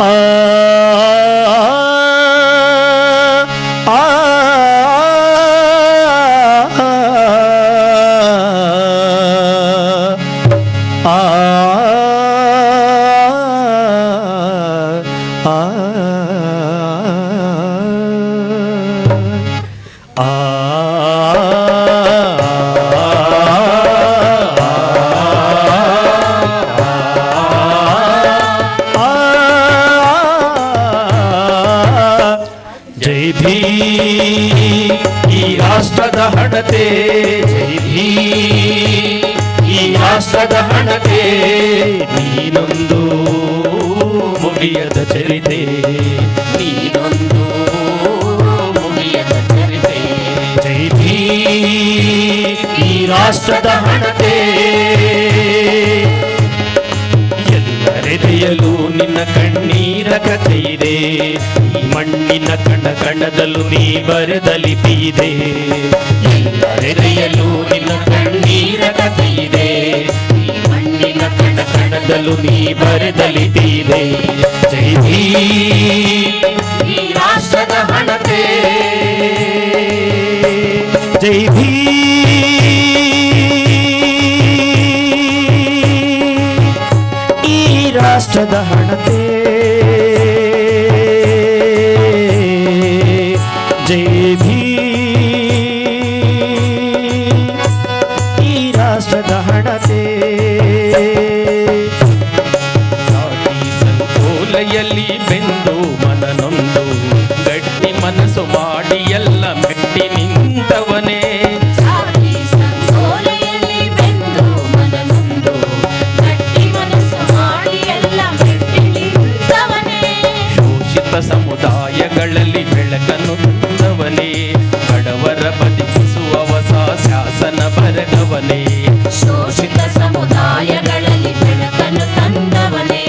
ಆ ಈ ರಾಷ್ಟ್ರದ ಹಣತೆ ಜೈ ಭೀಮ್, ಈ ರಾಷ್ಟ್ರದ ಹಣತೆ ನೀನೊಂದು ಮುಗಿಯದ ಚರಿತೆ, ನೀನೊಂದು ಮುಗಿಯದ ಚರಿತೆ. ಜೈ ಭೀಮ್, ಈ ರಾಷ್ಟ್ರದ ಹಣತೆ ಎಲ್ಲರೆದೆಯಲು ನಿನ್ನ ಕಣ್ಣೀರ ಕಥೆ ಇದೆ, ಈ ಮಣ್ಣಿನ ಕಣ ಕಣದಲ್ಲೂ ನೀ ಬರೆದ ಲಿಪಿ ಇದೆ. ಎಲ್ಲರೆದೆಯಲು ನಿನ್ನ ಕಣ್ಣೀರ ಕಥೆ ಇದೆ, ಈ ಮಣ್ಣಿನ ಕಣ ಕಣದಲ್ಲೂ ನೀ ಬರೆದ ಲಿಪಿ ಇದೆ. ಜೈ ಭೀಮ್, ಈ ರಾಷ್ಟ್ರದ ಹಣತೆ ಜೈ ಭೀಮ್, ಈ ರಾಷ್ಟ್ರದ ಹಣತೆ ಜೈ ಭೀಮ್, ಈ ರಾಷ್ಟ್ರದ ಹಣತೆ. ಸಂಕೋಲೆಯಲ್ಲಿ ಬೆಂದು ಮನನೊಂದು ಗಟ್ಟಿ ಮನಸ್ಸು ಮಾಡಿ ಎಲ್ಲ ಮೆಟ್ಟಿ ನಿಂತವನೇ, ಸಮುದಾಯಗಳಲ್ಲಿ ಬೆಳಕನ್ನು ತಂದವನೇ, ಬಡವರ ಬದುಕಿಸುವ ಹೊಸ ಶಾಸನ ಬರೆದವನೇ. ಶೋಷಿತ ಸಮುದಾಯಗಳಲ್ಲಿ ಬೆಳಕನ್ನು ತಂದವನೇ,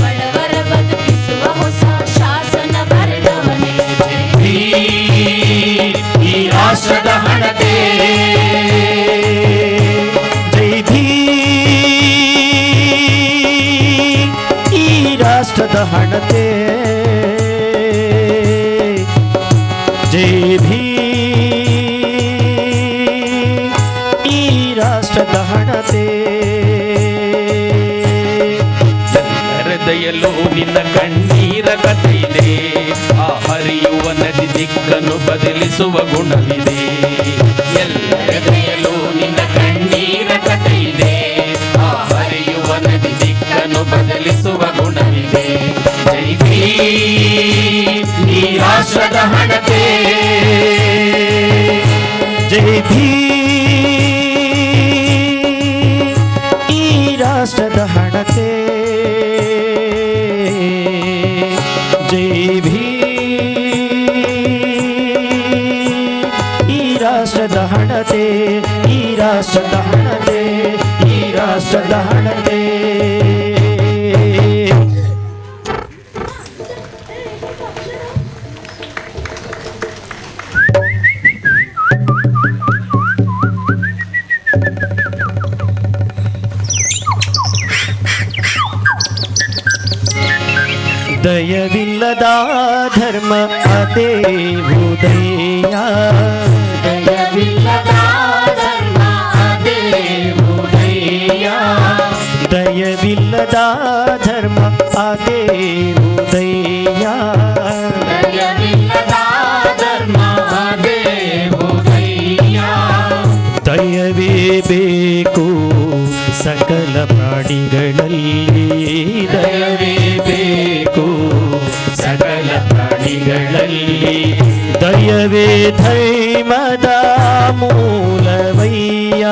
ಬಡವರ ಬದುಕಿಸುವ ಹೊಸ ಶಾಸನ ಬರೆದವನೇ. ಜೈ ಭೀಮ್, ಈ ರಾಷ್ಟ್ರದ ಹಣತೆ ಜೈ ಭೀಮ್, ಈ ರಾಷ್ಟ್ರದ ಹಣತೆ ಜೈ ಭೀಮ್, ಈ ರಾಷ್ಟ್ರದ ಹಣತೆ. ಎಲ್ಲರ ದಯಲು ನಿನ್ನ ಕಣ್ಣೀರ ಕಥೆ ಇದೆ, ಆ ಹರಿಯುವ ನದಿ ದಿಕ್ಕನ್ನು ಬದಲಿಸುವ ಗುಣವಿದೆ. ಎಲ್ಲರ ದಯಲು ನಿನ್ನ ಕಣ್ಣೀರ ಕಥೆ ಇದೆ, ಆ ಹರಿಯುವ ನದಿ ದಿಕ್ಕನ್ನು ಬದಲಿಸುವ ಗುಣವಿದೆ. ಜೈ ಭೀಮ್, ಈ ರಾಷ್ಟ್ರದ ಹಣತೆ ಜೈ ಭೀಮ್, ಈ ರಾಷ್ಟ್ರದ ಹಣತೆ ಜೈ ಭೀಮ್, ಈ ರಾಷ್ಟ್ರದ ಹಣತೆ, ಈ ರಾಷ್ಟ್ರದ ಹಣತೆ, ಈ ರಾಷ್ಟ್ರದ ಹಣತೆ. ದಯವಿಲ್ಲದ ಧರ್ಮ ಅದೇ ಉದಯ, ದಯವಿಲ್ಲದ ಧರ್ಮ ಅದೇ ಉದಯ, ದಯವಿಲ್ಲದ ಧರ್ಮ ಅದೇ ಉದಯ, ದಯವಿಲ್ಲದ ಧರ್ಮ ಅದೇ ಉದಯ. ದಯವೇ ಬೇಕು ಸಕಲ ಪ್ರಾಣಿಗಳಲ್ಲಿ, ದಯವೇ ಬೇಕು ಸಕಲ ಪ್ರಾಣಿಗಳಲ್ಲಿ, ದಯವೇ ಧರ್ಮದ ಮೂಲವಯ್ಯ,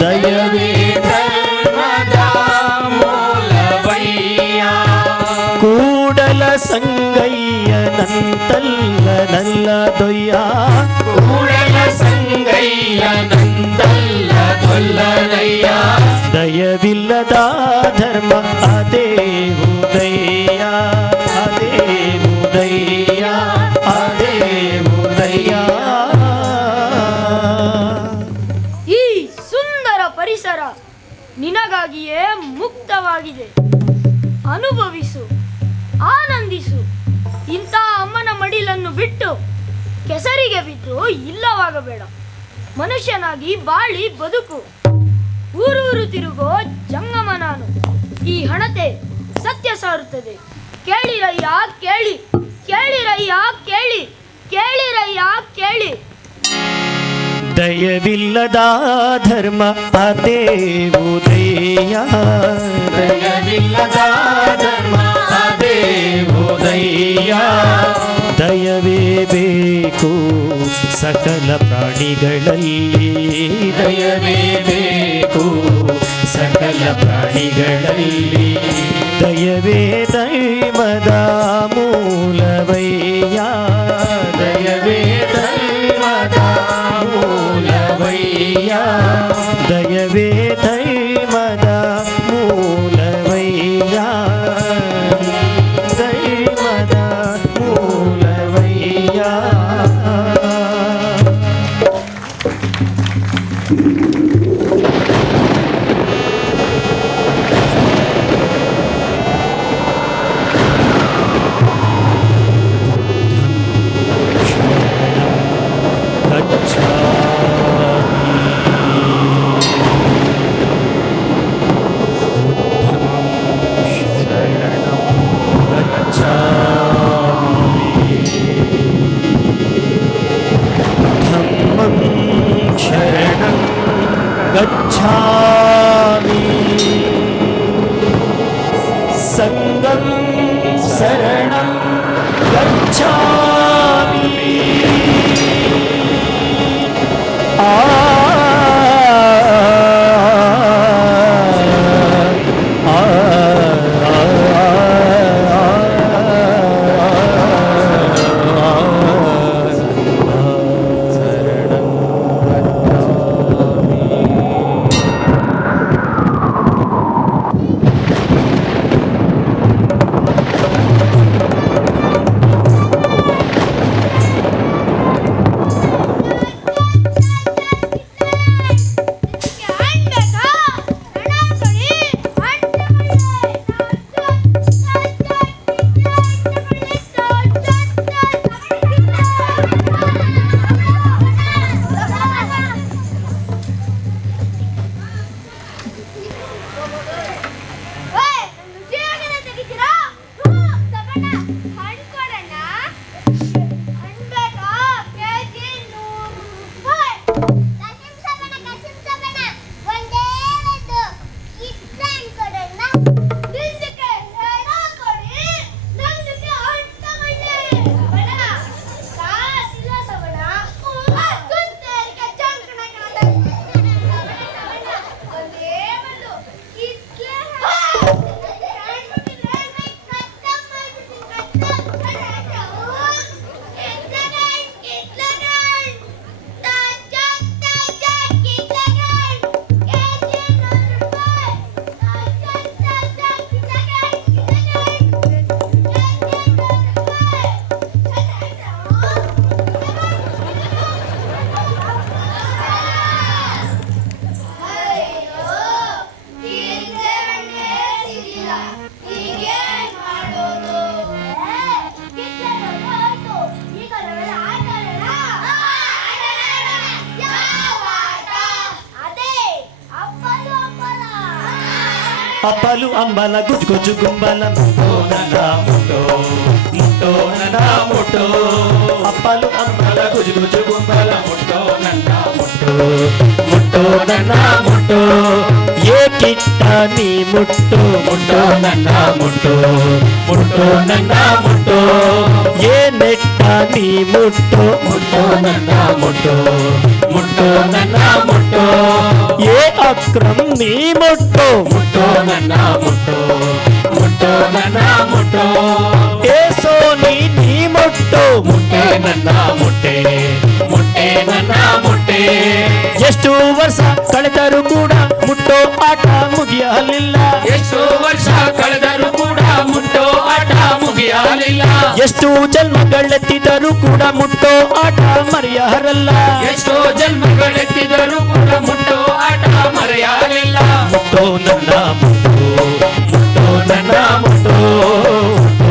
ದಯವೇ ಧರ್ಮದ ಮೂಲವಯ್ಯ. ಕೂಡಲ ಸಂಗಯ್ಯನಂತಲ್ಲ ನಲ್ಲ ದೊಯ್ಯ, ಕೂಡಲ ಸಂಗಯ್ಯನಂತಲ್ಲ ದೊಲ್ಲನಯ್ಯ. ದಯವಿಲ್ಲದ ಧರ್ಮ ಅದೇ ಉದಯ, ಅದೇ ಉದಯ, ಅದೇ ಉದಯ. ಈ ಸುಂದರ ಪರಿಸರ ನಿನಗಾಗಿಯೇ ಮುಕ್ತವಾಗಿದೆ, ಅನುಭವಿಸು. ಆನಂದಿಸು. ಇಂಥ ಅಮ್ಮನ ಮಡಿಲನ್ನು ಬಿಟ್ಟು ಕೆಸರಿಗೆ ಬಿದ್ದು ಇಲ್ಲವಾಗಬೇಡ. ಮನುಷ್ಯನಾಗಿ ಬಾಳಿ ಬದುಕು. ಊರೂರು ತಿರುಗೋ ಜಂಗಮ ನಾನು. ಈ ಹಣತೆ ಸತ್ಯ ಸಾರುತ್ತದೆ. ಕೇಳಿರಯ್ಯ ಕೇಳಿ, ಕೇಳಿರಯ್ಯ ಕೇಳಿ, ಕೇಳಿರಯ್ಯ ಕೇಳಿ. ದಯವಿಲ್ಲದ ಧರ್ಮ ಅದೇವುದಯ್ಯ, ದಯವಿಲ್ಲದ ಧರ್ಮ ಅದೇವುದಯ್ಯ. ದಯವೇ ಬೇಕು ಸಕಲ ಪ್ರಾಣಿಗಳಲ್ಲಿ, ದಯವೇ ಬೇಕು ಸಕಲ ಪ್ರಾಣಿಗಳಲ್ಲಿ. ದಯವೇ ಧರ್ಮದ ಮೂಲವಯ್ಯ, ದಯವೇ ಧರ್ಮದ ಮೂಲವಯ್ಯ. ದಯವೇ ಧರ್ಮದ ಮೂಲವಯ್ಯ, ದೈವದ ಮೂಲವಯ್ಯ. गच्छामि संगं शरणं गच्छामि. आ ಅಪ್ಪಲು ಅಂಬಲ ಗುಜ್ ಗುಜ್ ಗುಂಬಲ ಮುಟ್ಟೋ ನನ್ನ ಮುಟ್ಟೋ, ಮುಟ್ಟೋ ನನ್ನ ಮುಟ್ಟೋ. ಅಪ್ಪಲು ಅಂಬಲ ಗುಜ್ ಗುಜ್ ಗುಂಬಲ ಮುಟ್ಟೋ ನನ್ನ ಮುಟ್ಟೋ, ಮುಟ್ಟೋ ನನ್ನ ಮುಟ್ಟೋ. ಏಕಿಟ್ಟ ನೀ ಮುಟ್ಟು, ಮುಟ್ಟೋ ನನ್ನ ಮುಟ್ಟೋ, ಮುಟ್ಟೋ ನನ್ನ ಮುಟ್ಟೋ. ಏನೆಟ್ಟ ನೀ ಮುಟ್ಟು, ಮುಟ್ಟೋ ನನ್ನ ಮುಟ್ಟೋ, ಮುಟ್ಟೋ ನನ್ನ ಮುಟ್ಟೋ. ಏ ಅಕ್ರಮ್ ನೀ ಮುಟ್ಟು, ಮುಟ್ಟೋ ನನ್ನ ಮುಟ್ಟೋ, ಮುಟ್ಟೋ ನನ್ನ ಮುಟ್ಟೋ. ಏ ಸೋನಿ ನೀ ಮುಟ್ಟು, ಮುಟ್ಟೆ ನನ್ನ ಮುಟ್ಟೆ, ಮುಟ್ಟೆ ನನ್ನ ಮುಟ್ಟೆ. ಎಷ್ಟು ವರ್ಷ ಕಳೆದರೂ ಕೂಡ ಮುಟ್ಟೋ ಆಟ ಮುಗಿಯಲಿಲ್ಲ, ಎಷ್ಟು ವರ್ಷ ಕಳೆದರೂ ಕೂಡ ಮುಟ್ಟೋ ಆಟ ಮುಗಿಯಲಿಲ್ಲ. ಎಷ್ಟು ಜನ್ಮಗಳೆತ್ತಿದರೂ ಕೂಡ ಮುಟ್ಟೋ ಆಟ ಮರೆಯರಲ್ಲ, ಎಷ್ಟೋ ಜನ್ಮಗಳೆತ್ತಿದರೂ ಕೂಡ ಮುಟ್ಟೋ ಆಟ ಮರೆಯಲಿಲ್ಲ. ಮುಟ್ಟೋ ನನ್ನ ಮುಟ್ಟೋ, ಮುಟ್ಟೋ ನನ್ನ ಮುಟ್ಟೋ, ಮುಟ್ಟೋ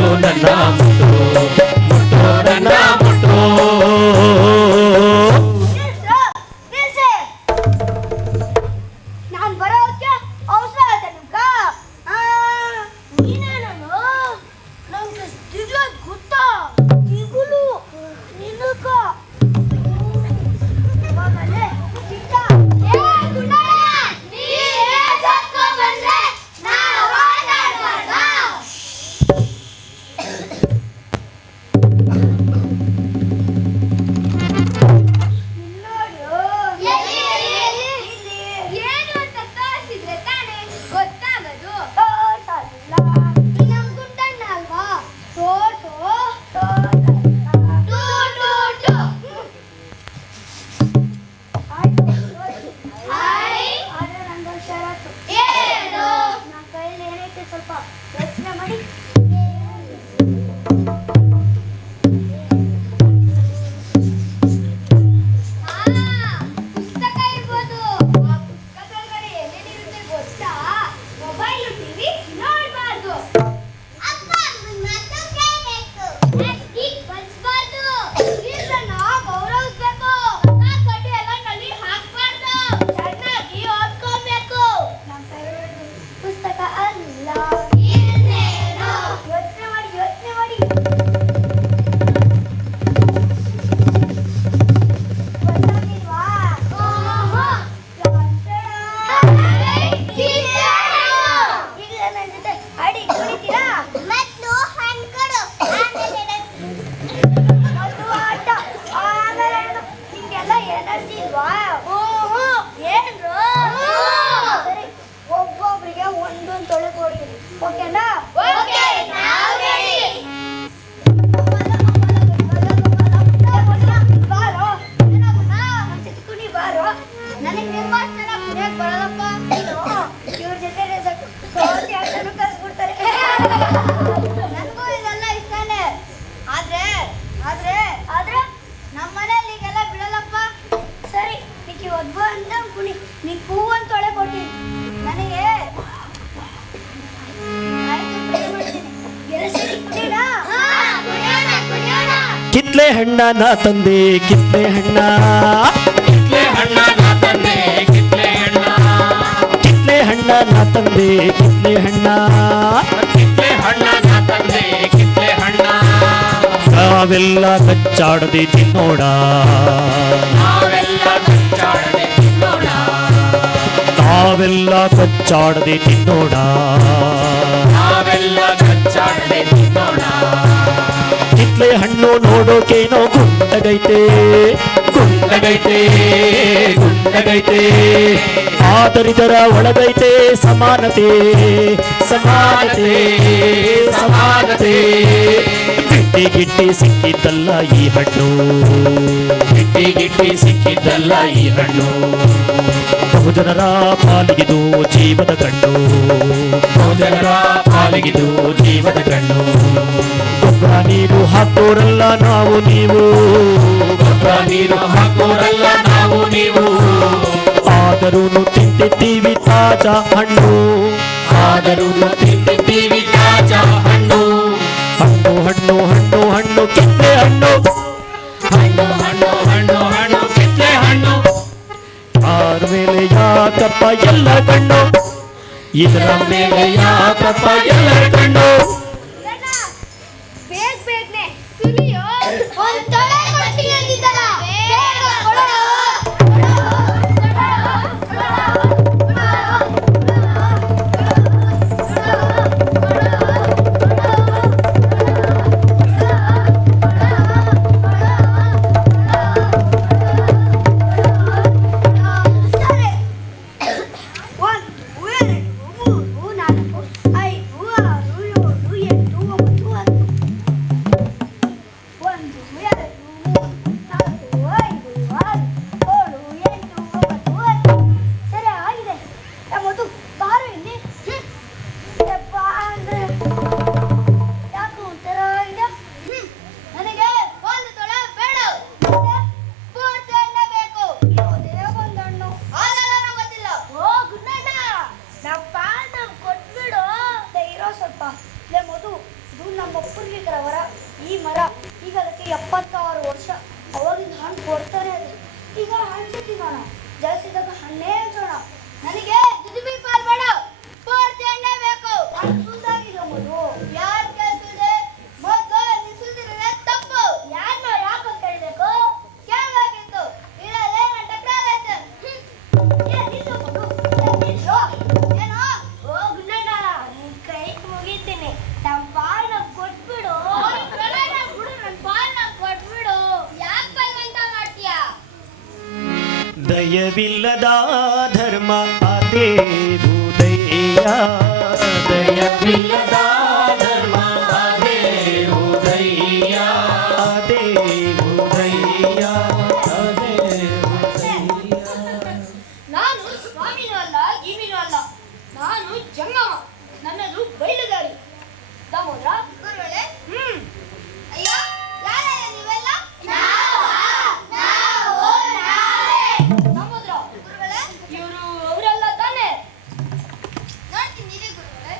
ಹಣ್ಣ ನಾ ತಂದೆ ಕಿತ್ಲೆ ಹಣ್ಣ ಕಿತ್ಲೆ ಹಣ್ಣ ನಾ ತಂದೆ ಕಿತ್ಲೆ ಹಣ್ಣ ಕಿತ್ಲೆ ಹಣ್ಣ ನಾ ತಂದೆ ಕಿತ್ಲೆ ಹಣ್ಣ ಕಿತ್ಲೆ ಹಣ್ಣ ನಾ ತಂದೆ ಕಿತ್ಲೆ ಹಣ್ಣ ನಾವೆಲ್ಲ ಕಚ್ಚಾಡದೆ ತಿನ್ನೋಣ ನಾವೆಲ್ಲ ಕಚ್ಚಾಡದೆ ತಿನ್ನೋಣ ನಾವೆಲ್ಲ ಕಚ್ಚಾಡದೆ ತಿನ್ನೋಣ ನಾವೆಲ್ಲ ಕಚ್ಚಾಡದೆ ತಿನ್ನೋಣ ಕಿತ್ಲೆ ಹಣ್ಣು ನೋಡೋಕೇನೋ ಗುಂಡಗೈತೆ ಗುಂಡಗೈತೆ ಗುಂಡಗೈತೆ ಆದರಿದರ ಒಳಗೈತೆ ಸಮಾನತೆ ಸಮಾನತೆ ಸಮಾನತೆ ಗಿಟ್ಟಿ ಗಿಟ್ಟಿ ಸಿಕ್ಕಿದ್ದಲ್ಲ ಈ ಹಣ್ಣು ಗಿಟ್ಟಿ ಗಿಟ್ಟಿ ಸಿಕ್ಕಿದ್ದಲ್ಲ ಈ ಹಣ್ಣು ಬಹುಜನರ ಪಾಲಿಗಿದು ಜೀವದ ಕಣ್ಣು ಬಹುಜನರ ಪಾಲಿಗಿದು ಜೀವದ ಕಣ್ಣು ಗೊಬ್ಬರ ನೀರು ಹಾಕೋರಲ್ಲ ನಾವು ನೀವು ಗೊಬ್ಬರ ನೀರು ಹಾಕೋರಲ್ಲ ನಾವು ನೀವು ಆದರೂ ತಿಂತಿದ್ದೀವಿ ತಾಜಾ ಹಣ್ಣು ಆದರೂ ತಿಂತಿದ್ದೀವಿ ತಾಜಾ ಹಣ್ಣು ಹಣ್ಣು ಹಣ್ಣು ಹಣ್ಣು ಹಣ್ಣು ಕಿತ್ಲೆ ಹಣ್ಣು ಹಣ್ಣು ಹಣ್ಣು ಹಣ್ಣು ಹಣ್ಣು ಕಿತ್ಲೆ ಹಣ್ಣು ಯಾರ ಮೇಲೆ ಯಾಕಪ್ಪ ಎಲ್ಲ ಕಣ್ಣು ಇದರ ಮೇಲೆ ಯಾಕಪ್ಪ ಎಲ್ಲರ ಕಣ್ಣು ಬೇಗ ಬೇಗನೆ ಸುಲಿಯೋ ಒಂದು ತೊಳೆ ಕೊಡ್ತೀನಿ ಅಂದಿದ್ದಲ್ಲ ಬೇಗ ಕೊಡು ಈ ಮರ ಈಗ ಅದಕ್ಕೆ 76 ವರ್ಷ ಅವಾಗಿಂದ ಹಣ್ಣು ಕೊಡ್ತಾನೆ ಇದೆ. ಈಗ ಹಣ್ಣು ತಿನ್ನೋಣ ಜಾಸ್ತಿದಾಗ ಹಣ್ಣೇ ಹಂಚೋಣ. ನನಗೆ ದುಡಿಮೆ ಪಾಲ್ ಬೇಡ, ಪೂರ್ತಿ ಹಣ್ಣೇ ಬೇಕು. ಹಣ್ಣು ಸುಲ್ದಾಗಿಲ್ಲ ಮದು ಯಾರು ಕೇಳ್ತಿದೆ ಮೊದಲು ನಿಲ್ಸಿದ್ರೆ ತಪ್ಪು. ಯಾರನ್ನ ಯಾಕೆ ಕೇಳಬೇಕು ಕೇಳಬೇಕಿತ್ತು. ಇಲ್ಲದೆ ನನ್ನ ಟಕ್ರಾರ ಐತೆ. ನಿಲ್ಲು ಮದು ನಿಲ್ಲು. ಏನೋ ಓ ಗುಂಡಣ್ಣ ನಿನ್ ಕೈ ಮುಗಿತೀನಿ. ನಮ್ಮ ಪಾಲ್ ನಮ್ಗೆ ಕೊಟ್ಬಿಡು. ದಯವಿಲ್ಲದ ಧರ್ಮ ಅದೇ ಉದಯ ದಯವಿಲ್ಲದ ಧರ್ಮ ಅದೇ ಉದಯ ಅದೇ ಉದಯ ಅದೇ ನಾನು ಸ್ವಾಮಿನೂ ಅಲ್ಲ ಗೀಮಿನೂ ಅಲ್ಲ, ನಾನು ಜಂಗಮ. ನನ್ನದು ಬಯಲುದಾರಿ. ದಾಮೋದ್ರ ಗುರುಗಳೇ. ಅಯ್ಯೋ ಯಾರಯ್ಯ ನೀವೆಲ್ಲ? ದಾಮೋದ್ರ ಗುರುಗಳೇ, ಇವರು ಅವರೆಲ್ಲ ತಾನೇ? ನೋಡ್ತೀನಿ ಇರಿ ಗುರುಗಳೇ.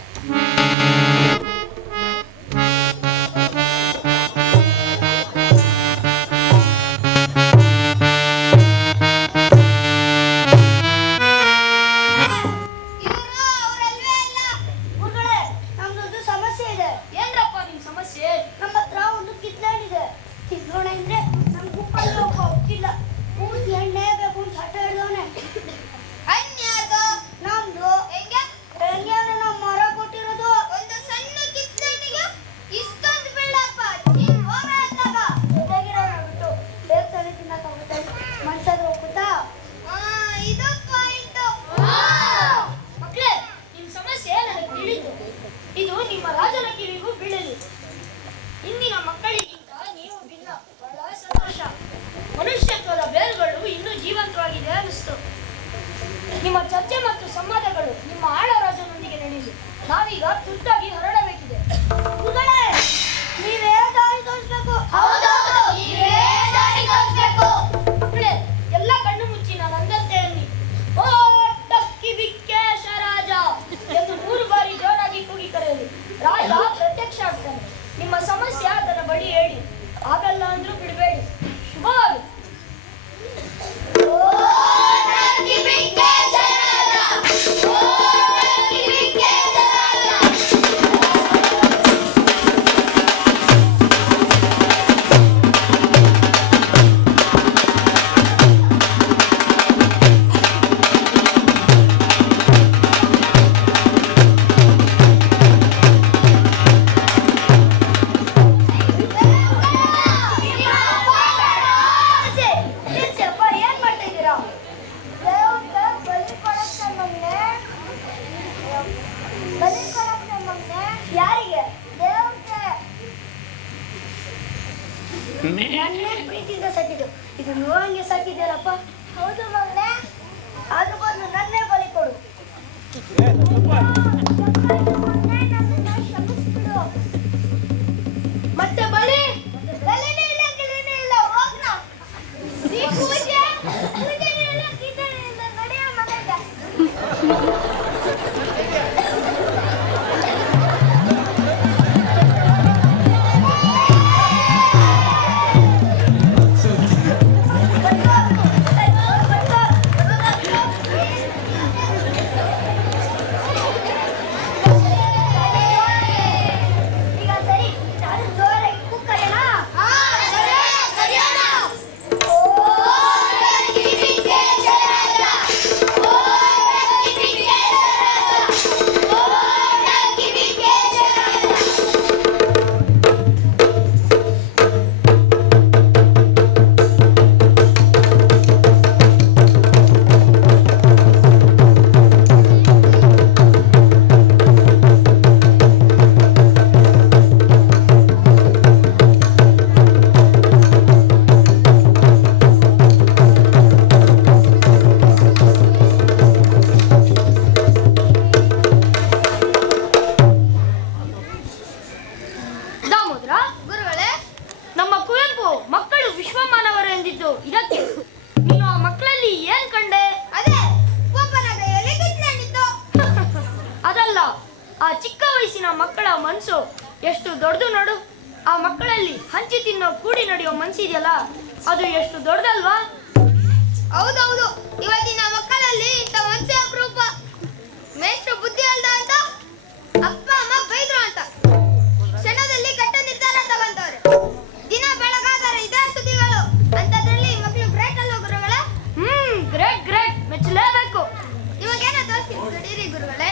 ನಿಮ್ಮ ಚರ್ಚೆ ಮತ್ತು ಸಂವಾದಗಳು ನಿಮ್ಮ ಆಳರಾಜನೊಂದಿಗೆ ನಡೆಯಲಿ. ನಾವೀಗ ತುರ್ತಾಗಿ ಹೊರಡಬೇಕಿದೆ. ಗುರುಗಳೇ, ನೀವೇ ದಾರಿ ತೋರಿಸಬೇಕು. ಮಕ್ಕಳೇ, ಎಲ್ಲ ಕಣ್ಣು ಮುಚ್ಚಿ ನಾನು ಅಂದಂತೆ ಅನ್ನಿ. ಓ ಟಕ್ಕಿ ಬಿಕ್ಕೇಶ ರಾಜ ಎಂದು 3 ಬಾರಿ ಜೋರಾಗಿ ಕೂಗಿ ಕರೆಯಲಿ. ರಾಜ ಪ್ರತ್ಯಕ್ಷ ಆಗ್ತಾನೆ. ನಿಮ್ಮ ಸಮಸ್ಯೆ ಅದರ ಬಳಿ ಹೇಳಿ. ಆಗಲ್ಲ ಅಂದ್ರೂ ಬಿಡಬೇಡಿ. ಬಲಿ ಕೊಡಕ್ಕೆ ಮಗನೇ. ಯಾರಿಗೆ? ದೇವ್ರಿಗೆ. ನನ್ನೇ ಪ್ರೀತಿಯಿಂದ ಸಾಕಿದ್ದು. ಇದು ನೋವಂಗೆ ಸಾಕಿದ್ಯಲ್ಲಪ್ಪ. ಹೌದು ಮಗನೇ. ಆದ್ರೂ ಬಂದು ನನ್ನೇ ಬಲಿ ಕೊಡು. ಮತ್ತೆ ಬಲಿ ಬಲಿನೇ ಇಲ್ಲ, ಗಿಲಿನೇ ಇಲ್ಲ. ಹೋಗ್ನ ಈ ಪೂಜೆ ಪೂಜೆನೇ ಇಲ್ಲ, ಗೀತೆನೇ ಇಲ್ಲ. ನಡೆಯ ಮನೆಗೆ. ಈಗ ಸರಿ, ನಾನು ಜೋರಾಗಿ ಕೂಕ್ಕರೆನಾ? ದಾಮೋದರ ಗುರುಗಳೇ, ನಮ್ಮ ಕುವೆಂಪು ಮಕ್ಕಳು ವಿಶ್ವಮಾನವರು ಎಂದಿದ್ದು ಇದಕ್ಕೆ. ನೀನು ಆ ಮಕ್ಕಳಲ್ಲಿ ಏನ್ ಕಂಡೆ? ಅದೇ ಅದಲ್ಲ, ಆ ಚಿಕ್ಕ ವಯಸ್ಸಿನ ಮಕ್ಕಳ ಮನಸ್ಸು ಎಷ್ಟು ದೊಡ್ಡದು ನೋಡು. ಆ ಮಕ್ಕಳಲ್ಲಿ ಹಂಚಿ ತಿನ್ನೋ ಕೂಡಿ ನಡೆಯೋ ಮನಸ್ಸಿದೆಯಲ್ಲ, ಅದು ಎಷ್ಟು ದೊಡ್ಡದಲ್ವಾ? ಹೌದೌದು, ಇವತ್ತಿನ ಮಕ್ಕಳಲ್ಲಿ ಇಂಥ ಮನಸ್ಸೇ ಅಪರೂಪ. ಮೇಷ್ಟ್ರು ಬುದ್ಧಿ ಅಲ್ದ ಅಂತ ಅಪ್ಪ ಅಮ್ಮ ಬೈದ್ರು ಅಂತ ಕ್ಷಣದಲ್ಲಿ ಕೆಟ್ಟ ನಿರ್ಧಾರ ತಗೊಂತವ್ರೆ. ದಿನ ಬೆಳಗಾದರೆ ಇದೇ ಸುದ್ದಿಗಳು. ಅಂತದ್ರಲ್ಲಿ ಮಕ್ಕಳು ಗ್ರೇಟ್ ಅಲ್ವ ಗುರುಗಳೇ? Great great, ಮೆಚ್ಚಲೇಬೇಕು. ಇವಾಗೇನೋ ತೋರಿಸ್ತೀನಿ ನಡೀರಿ ಗುರುಗಳೇ.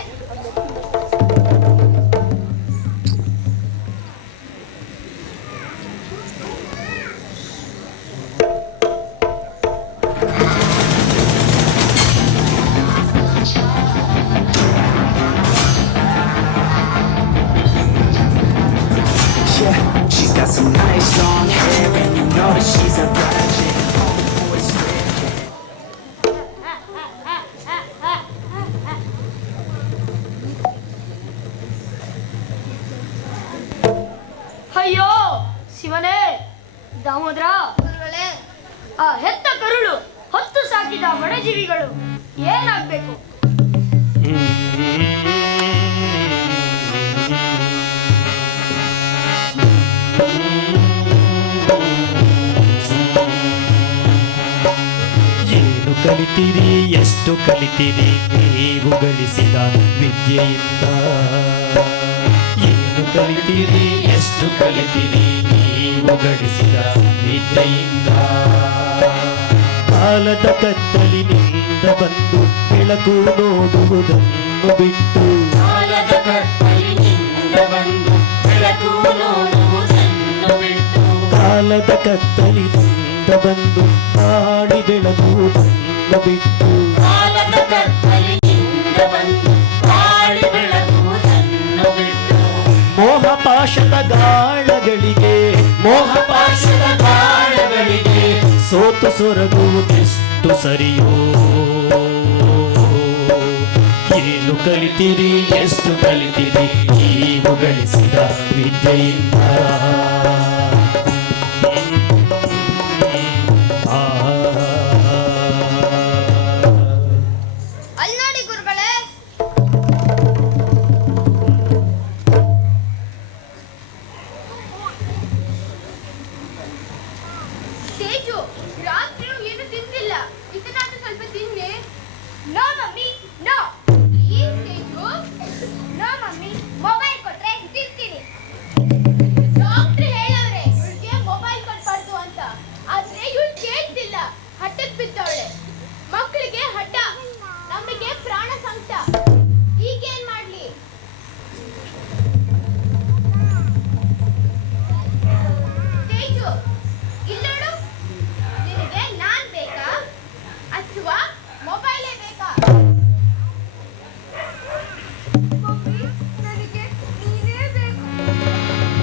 She's got some nice long hair, and you know that she's a virgin. Homeboy's red. ಅಯ್ಯೋ ಶಿವನೇ, ದಾಮೋದರ ಗುರುಗಳೇ, ಆ ಹೆತ್ತ ಕರುಳು ಹೊತ್ತು ಸಾಕಿದ ವನಜೀವಿಗಳು ಏನಾಗ್ಬೇಕು? ಏನು ಕಲಿತೀರಿ, ಎಷ್ಟು ಕಲಿತೀರಿ ನೀವು ಗಳಿಸಿದ ವಿದ್ಯೆಯಿಂದ? ಏನು ಕಲಿತೀರಿ, ಎಷ್ಟು ಕಲಿತೀರಿ ನೀವು ಗಳಿಸಿದ ವಿದ್ಯೆಯಿಂದ? ಕಾಲದ ಕತ್ತಲಿನಿಂದ ಬಂದು ಬೆಳಕು ನೋಡುವುದನ್ನು ಬಿಟ್ಟು, ಕಾಲದ ಕತ್ತಲಿನಿಂದ ಬಂದು ಬೆಳಕು ನೋಡುವುದನ್ನು ಬಿಟ್ಟು, ಕಾಲದ ಕತ್ತಲಿನಿಂದ ಬಂದು ಮಾಡಿ ಬೆಳಗುವುದನ್ನು ಬಿಟ್ಟು, ಕಾಲದ ಕತ್ತಲಿನಿಂದ ಬಂದು ಬಾಳಿ ಬೆಳಗುವುದನ್ನು ಬಿಟ್ಟು, ಮೋಹಪಾಶದ ಗಾಳಗಳಿಗೆ, ಮೋಹಪಾಶದ ಗಾಳಗಳಿಗೆ ಸೋತು ಸೊರಗುವುದೆಷ್ಟು ಸರಿಯೋ? ಏನು ಕಲಿತೀರಿ, ಎಷ್ಟು ಕಲಿತೀರಿ ನೀವು ಗಳಿಸಿದ ವಿದ್ಯೆಯಿಂದ? ಅಲ್ಲಿ ನೋಡಿ ಗುರುಗಳೇ. ತೇಜು, ರಾತ್ರಿ ಏನು ತಿಂದಿಲ್ಲ. ಇದನ್ನಾದ್ರೂ ಸ್ವಲ್ಪ ತಿನ್ನಿ. No mummy, no. ಈ ತೇಜು, ನೋ ಮಮ್ಮಿ, ಮೊಬೈಲ್ ಕೊಟ್ರೆ ತಿಂತೀನಿ. ನೋ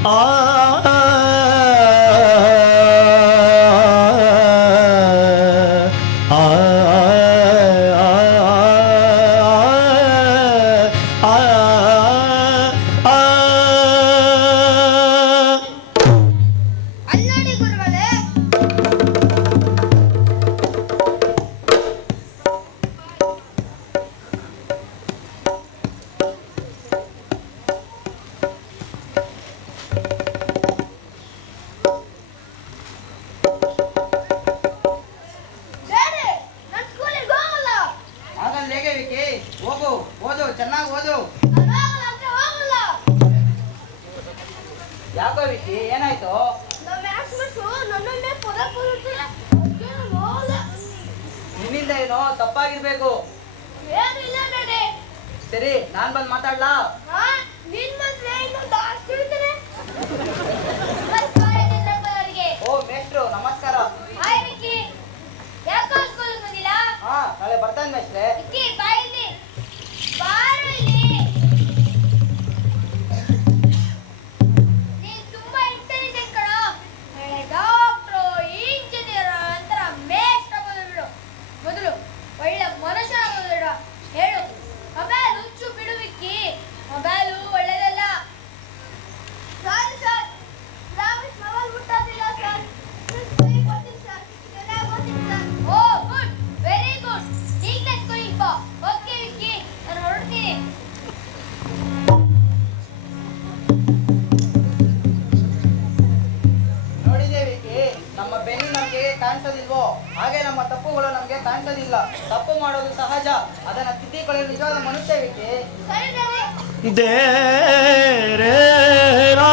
ಆ ಅಲ್ಲಿ ನೋಡಿ ಗುರುಗಳೇ, ಬೇರೆ ನನ್ನ ಸ್ಕೂಲಿಗೆ ಹೋಗಲ್ಲ. ಆಗಲ್ಲ ಹೇಗೆ ವಿಕಿ, ಹೋಗು ಓದು, ಚೆನ್ನಾಗಿ ಓದು. ನಾನು ಹೋಗಲ್ಲ ಅಂದ್ರೆ ಹೋಗಲ್ಲ. ಯಾಕೋ ವಿಕಿ, ಏನಾಯ್ತು? ನಮ್ಮ ಮ್ಯಾಥ್ಸ್ ಮಿಸ್ಸು ನನ್ನನ್ನೇ ಪದ ಕೂರಿಸ್ತಾರೆ. ಅದಕ್ಕೆ ನಾನು ಹೋಗಲ್ಲ. ನಿನ್ನಿಂದ ಏನೋ ತಪ್ಪಾಗಿರ್ಬೇಕು. ಏನಿಲ್ಲ ನಡೆ. ಸರಿ, ನಾನ್ ಬಂದು ಮಾತಾಡ್ಲಾ? ಹಾ, ನಿನ್ ಬಂದ್ರೆ ಇನ್ನು ಜಾಸ್ತಿ ಇಡ್ತೇನೆ. ನಮಸ್ಕಾರ ಚಂದ್ರಪ್ಪನವರಿಗೆ. ಓ ಮೇಷ್ಟ್ರು, ನಮಸ್ಕಾರ. ಹಾಯ್ ವಿಕ್ಕಿ, ಯಾಕೋ ಸ್ಕೂಲ್ಗೆ ಬಂದಿಲ್ಲ? ಹಾ, ನಾಳೆ ಬರ್ತಾನೆ ಮೇಷ್ಟ್ರೆ. ವಿಕ್ಕಿ, ಬಾ ಇಲ್ಲಿ. ಬಾರು ಇಲ್ಲಿ. ನೀನ್ ತುಂಬಾ ಇಂಟೆಲಿಜೆಂಟ್ ಕಣೋ. ನಾಳೆ ಡಾಕ್ಟ್ರು, ಇಂಜಿನಿಯರ್ ಅಂತರ ಮೇಷ್ಟ್ರ ಬಿಡು. ಮೊದಲು ಒಳ್ಳೆ ಮನುಷ್ಯ ಆಗೋದಿಡ. ಹೇಳು, ಮೊಬೈಲ್ ಹುಚ್ಚು ಬಿಡು ವಿಕ್ಕಿ. ಮೊಬೈಲು ಒಳ್ಳೆದಲ್ಲ. ಸಾರಿ ಸರ್, ರಾಮೇಶ್ ಮೊಬೈಲ್ ಮುಟ್ಟೋದಿಲ್ಲ ಸರ್. ಕೊಡ್ತೀನಿ ಸರ್, ಚೆನ್ನಾಗಿ ಓದ್ತೀನಿ sir. Oh good, very good. ಈಗಲೇ ಸ್ಕೂಲಿಗೆ ಬಾ. ಓಕೆ ವಿಕ್ಕಿ, ನಾನು ಹೊರಡ್ತೀನಿ. ನೋಡಿದೆ ವಿಕಿ, ನಮ್ಮ ಬೆನ್ನು ನಮ್ಗೆ ಕಾಣಿಸೋದಿಲ್ವೋ ಹಾಗೆ ನಮ್ಮ ತಪ್ಪುಗಳು ನಮ್ಗೆ ಕಾಣಿಸೋದಿಲ್ಲ. ತಪ್ಪು ಮಾಡೋದು ಸಹಜ, ಅದನ್ನ ತಿದ್ದಿಕೊಳ್ಳಲು ನಿಜವಾದ ಮನುಷ್ಯ ವಿಕಿ. ಸರಿ ಡ್ಯಾಡಿ. ದೇರೇರಾ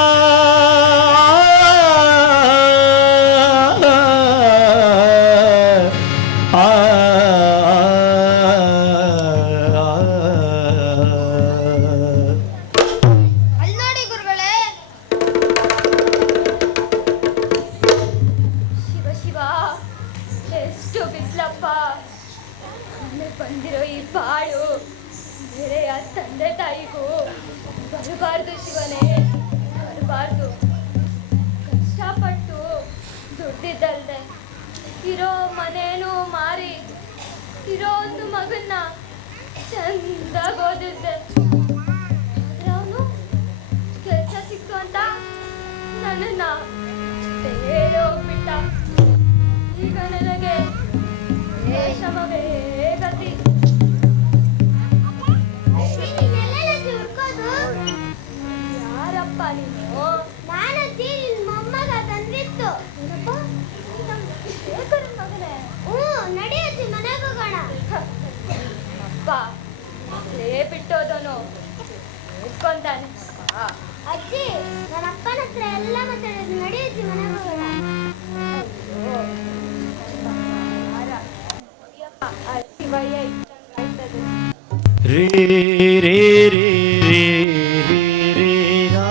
ಅಲ್ಲಿ ನೋಡಿ ಗುರುಗಳೇ. ಶಿವ ಶಿವ, ಎಷ್ಟು ಬಿಸ್ಲಪ್ಪ. ಆಮೇಲೆ ಬಂದಿರೋ ಈ ಬಾಳು ಬೇರೆಯ ತಂದೆ ತಾಯಿಗೂ ಬರಬಾರ್ದು ಶಿವನೇ, ಬರಬಾರ್ದು. ಕಷ್ಟಪಟ್ಟು ದುಡ್ಡಿದ್ದಲ್ದೆ ಇರೋ ಮನೇನು ಮಾರಿ ಇರೋ ಒಂದು ಮಗನ್ನ ಚಂದಾಗಿ ಓದಿದ್ದೆ. ಆದ್ರೆ ಅವನು ಕೆಲಸ ಸಿಕ್ತು ಅಂತ ನನ್ನನ್ನ ಹೋಗ್ಬಿಟ್ಟ. ಈಗ ನನಗೆ ಶ್ರಮವೇ ಗತಿ. ಯಾರಪ್ಪ ನೀನು? ನಾನಂತಿ ನಿನ್ ಮೊಮ್ಮಗ ತಂದಿತ್ತು. ಏನಪ್ಪ? ಶೇಖರನ್ ಮಗನೇ? ನಡೆಯತ್ತಿ ಮನೆಗೆ ಹೋಗೋಣ. ಅಪ್ಪ ಅಲ್ಲೇ ಬಿಟ್ಟೋದನು ಇಟ್ಕೊಂತಾನೆ. ಅಜ್ಜಿ, ನನ್ನ ಅಪ್ಪನ ಹತ್ರ ಎಲ್ಲ ಮಾತಾಡೋದು. ನಡೆಯತ್ತಿ ಮನೆಗೆ ಹೋಗೋಣ. ಶಿವಯ್ಯ ಇದ್ದಂಗಾಯ್ತದೆ. ರೇ ರೇ ರೇ ರೇ ರೇ ರೇ ರಾ.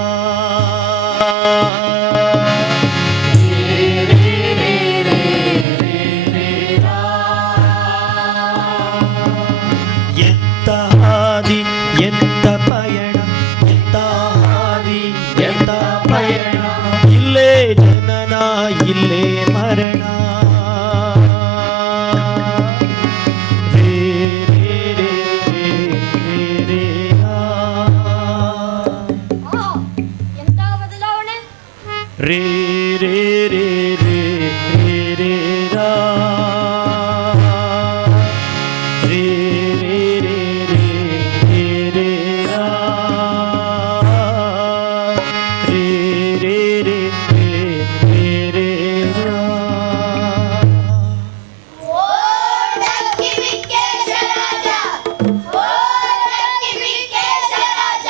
ಎಂತ ಹಾದಿ ಎಂತ ಪಯಣ, ಎಂತ ಹಾದಿ ಎಂತ ಪಯಣ, ಇಲ್ಲೇ ಜನನ ಇಲ್ಲೇ ಮರಣ. ರೇ ರೇ ರೇ ರೇ ರೇ ರೇ ರಾ. ಎಂತ ಬದಲಾವಣೆ? ರೇ ರೇ ರೇ ರೇ ರೇ ರೇ ರಾ. ರೇ ರೇ ರೇ ರೇ ರೇ ರೇ ರಾ. ರೇ ರೇ ರೇ ರೇ ರೇ ರೇ ರಾ. ಓ ಡಕ್ಕಿ ಮಿಕ್ಕೇಶ ರಾಜ, ಓ ಡಕ್ಕಿ ಮಿಕ್ಕೇಶ ರಾಜ,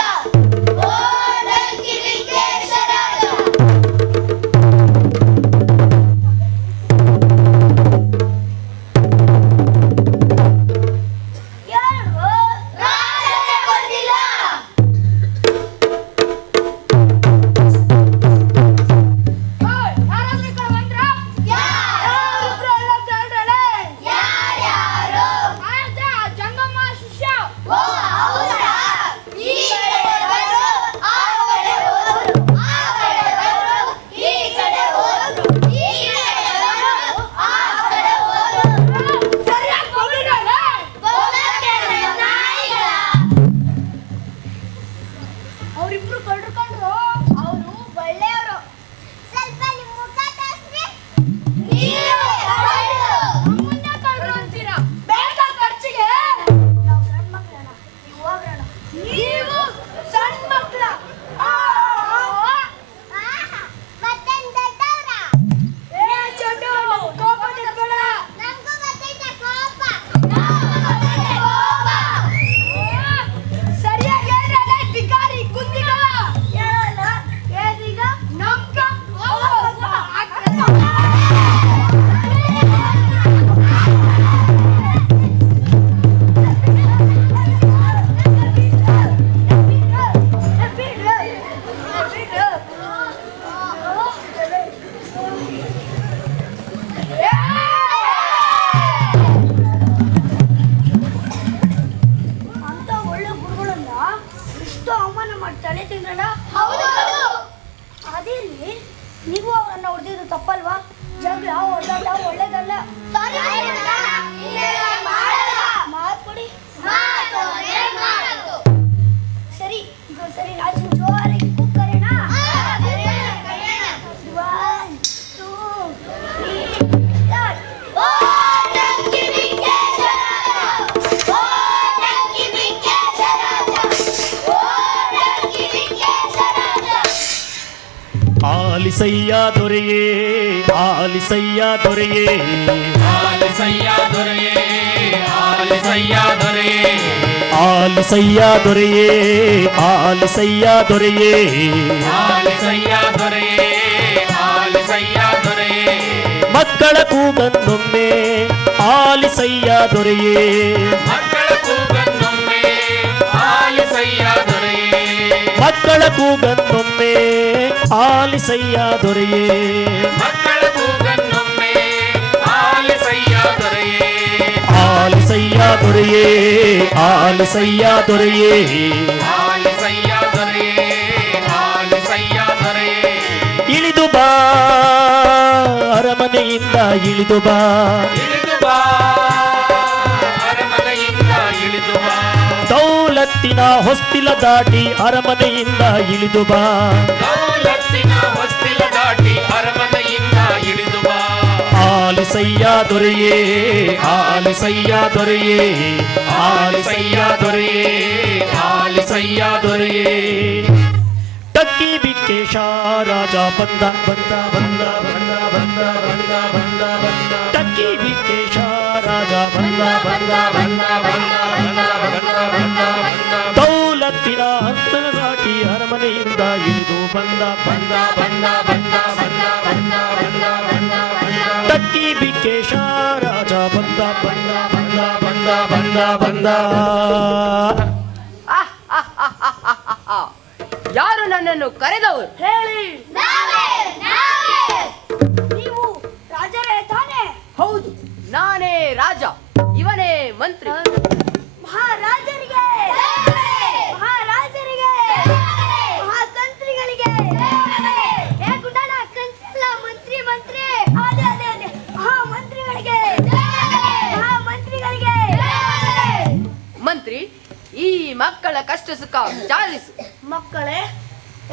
ಓ ಡಕ್ಕಿ ಮಿಕ್ಕೇಶ ರಾಜ. ಅವರಿಬ್ರು ಕಂಡ್ರು ಅವರು ಒಳ್ಳೆಯವರು. ಸ್ವಲ್ಪ ನಿಮ್ಮ ಮುಖ ತೋರಿಸ್ರಿ. ಮುಂದೆ ಕಂಡ್ರು ಅಂತೀರಾ? ಬೇಗ ಖರ್ಚಿಗೆ ನಾವು ಸಣ್ಣ ಮಕ್ಕಳಣ್ಣ, ನೀವು ಹೋಗ್ರಣ್ಣ. ನೀವು ಸಣ್ಣ ಮಕ್ಕಳ? ಮತ್ತೇನ್ ದೊಡ್ಡವ್ರ? ಏ ಚಂಡು, ಕೋಪ ತೆಗೆದುಕೊಳ್ಳ. ನಮ್ಗೂ ಗೊತ್ತೈತೆ ಕೋಪ. ಸರಿಯಾಗಿ ಹೇಳ್ರಲ್ಲ, ಬಿಕಾರಿ ಕುಂದಿಗಳ. ಹೇಳಲ್ಲ, ಏನೀಗ? ನಮ್ಗ ಅಂತ ಒಳ್ಳೆ ಗುರುಗಳನ್ನ ಇಷ್ಟು ಅವಮಾನ ಮಾಡಿ ತಲೆ ತಿಂದ್ರಣ್ಣ. ಅದಿರ್ಲಿ, ನೀವು ಅವರನ್ನ ಹೊಡೆದಿದ್ದು ತಪ್ಪಲ್ವಾ? ಜಗಳ ಹೊಡೆದಾಟ ಒಳ್ಳೇದಲ್ಲ. ಮಾತು ಕೊಡಿ. ಸರಿ, ಈಗ ಸರಿ, ರಾಜು ಜೋರಾಗಿ ಕೂಗ್ಕರೇಣ. 1, 2, 3, start. ಆಲಿಸಯ್ಯ ದೊರೆಯೇ ಆಲಿಸಯ್ಯ ದೊರೆಯೇ ಆಲಿಸಯ್ಯ ದೊರೆಯೇ ಆಲಿಸಯ್ಯ ದೊರೆಯೇ ಆಲಿಸಯ್ಯ ದೊರೆಯೇ ಆಲಿಸಯ್ಯ ದೊರೆಯೇ ಆಲಿಸಯ್ಯ ದೊರೆಯೇ ಆಲಿಸಯ್ಯ ದೊರೆಯೇ ಮಕ್ಕಳ ಕೂಗನ್ನೊಮ್ಮೆ ಆಲಿಸಯ್ಯ ದೊರೆಯೇ ಮಕ್ಕಳ ಕೂಗನ್ನೊಮ್ಮೆ ಆಲಿಸಯ್ಯ ದೊರೆಯೇ ಮಕ್ಕಳ ಕೂಗನ್ನೊಮ್ಮೆ ಆಲಿಸಯ್ಯ ದೊರೆಯೇ ಮಕ್ಕಳ ಕೂಗನ್ನೊಮ್ಮೆ ಆಲಿಸಯ್ಯ ದೊರೆಯೇ ಆಲಿಸಯ್ಯ ದೊರೆಯೇ ಆಲಿಸಯ್ಯ ದೊರೆಯೇ ಆಲಿಸಯ್ಯ ದೊರೆಯೇ ಆಲಿಸಯ್ಯ ದೊರೆಯೇ ಇಳಿದು ಬಾ ಅರಮನೆಯಿಂದ ಇಳಿದು ಬಾ ಇಳಿದು ಬಾ ಅರಮನೆಯಿಂದ ಇಳಿದು ಬಾ ದೌಲತ್ತಿನ ಹೊಸ್ತಿಲ ದಾಟಿ ಅರಮನೆಯಿಂದ ಇಳಿದು ಬಾ ದೌಲತ್ತಿನ ಹೊಸ್ತಿಲ ದಾಟಿ ಅರಮನೆಯಿಂದ ಇಳಿದು ಬಾ ಆಲಿಸಯ್ಯ ದೊರೆಯೇ ಆಲಿಸಯ್ಯ ದೊರೆಯೇ ಆಲಿಸಯ್ಯ ದೊರೆಯೇ ಆಲಿಸಯ್ಯ ದೊರೆಯೇ ಟಕ್ಕಿ ಬಿಕ್ಕೇಶ ರಾಜ ಬಂದ ಬಂದ ಬಂದ ಬಂದ ಬಂದ ಬಂದ ಬಂದ ಬಂದ ಟಕ್ಕಿ ಬಿಕ್ಕೇಶ ರಾಜ ಬಂದ ಬಂದ ಬಂದ ಬಂದ ಬಂದ ಬಂದ ಬಂದ ದೌಲತ್ತಿನ ಹಂತನ ದಾಟಿ ಅರಮನೆಯಿಂದ ಇಳಿದು ಬಂದ ಬಂದ ಬಂದ ಬಂದ ಬಂದ ಬಂದ ಬಂದ ಬಂದ ಟಕ್ಕಿ ಬಿಕ್ಕೇಶ ರಾಜ ಬಂದ ಬಂದ ಬಂದ ಬಂದ ಬಂದ ಬಂದ ಯಾರು ನನ್ನನ್ನು ಕರೆದವರು ಹೇಳಿ. ನೀವು ರಾಜರೇ ತಾನೇ? ಹೌದು, ನಾನೇ ರಾಜ, ಇವನೇ ಮಂತ್ರಿ. ಮಹಾರಾಜರಿಗೆ, ಮಹಾರಾಜರಿಗೆ, ಮಹಾತಂತ್ರಿಗಳಿಗೆ. ಏ ಗುಂಡಣ್ಣ, ಕಂಚಿಲ್ಲ, ಮಂತ್ರಿ ಮಂತ್ರಿ. ಅದೇ ಅದೇ ಅದೇ, ಮಹಾಮಂತ್ರಿಗಳಿಗೆ, ಮಹಾಮಂತ್ರಿಗಳಿಗೆ. ಮಂತ್ರಿ, ಈ ಮಕ್ಕಳ ಕಷ್ಟ ಸುಖ ವಿಚಾರಿಸು. ಮಕ್ಕಳೇ,